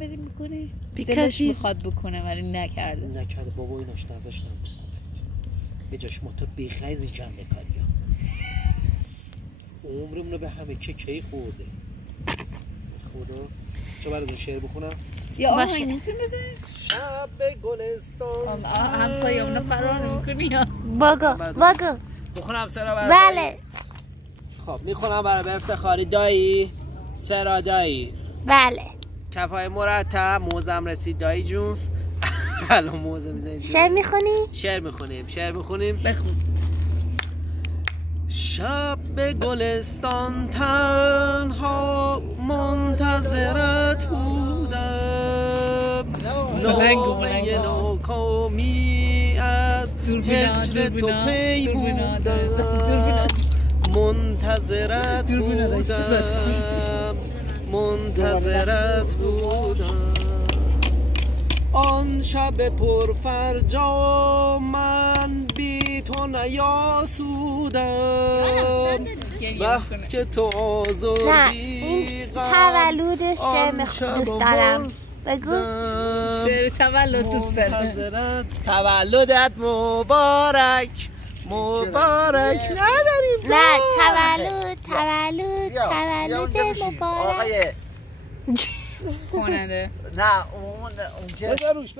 بری میکنی؟ دلش میخواد بکنه ولی نکرده بابا ایناش نذاشتم بکنه به جاش موتور بیخیز این جنبه کاریا عمرمونو به همه کی خورده خدا چه براتون شعر بخونم؟ یا آهنگ میتونی بزنی؟ شب گلستان همسایه اونو فرار میکنی یا؟ باگو بخونم سرا برای بله خب میخونم برای به افتخاری دایی سرا دایی بله کفای مرتب موزم رسید دایی جون الان موزه میزنید شعر میخونی؟ شعر میخونیم بخون شب به گلستان تنها منتظرت بودم نامه ناکامی از هجر تو پی بودم منتظرت بودم آن شب پرفرجا من بی تو نیاسودم که تو آزردی تولد شعر دوست دارم بگو شعر تولد دوست دارم تولدت مبارک نداریم نه تولد مبارک کننده نه اون که بذار روش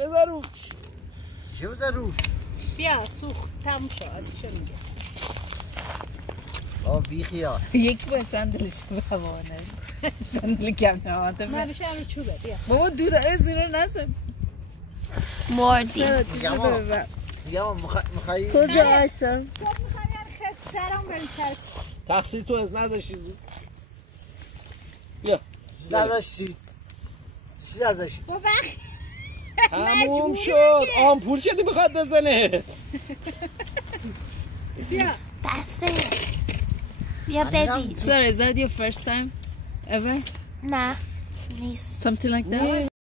چه بذار روش بیا سوخت تم شد چه میگه بی خیال یک بسن دلش بوانه سندل کم نمانده نه بشه رو چوبه بیا بابا دوداره زیرو نزن مردی میگم میخوایی کجا هستم تو میخوایی خیلی سرم بری سر تقصیر تو از نذاشتی زود بیا نذاشتی چی نذاشتی بابا تموم شد آمپول شدی میخواد بزنه بیا بسه بیا ببین Sir, is that your first time ever? نه نیست Something like that?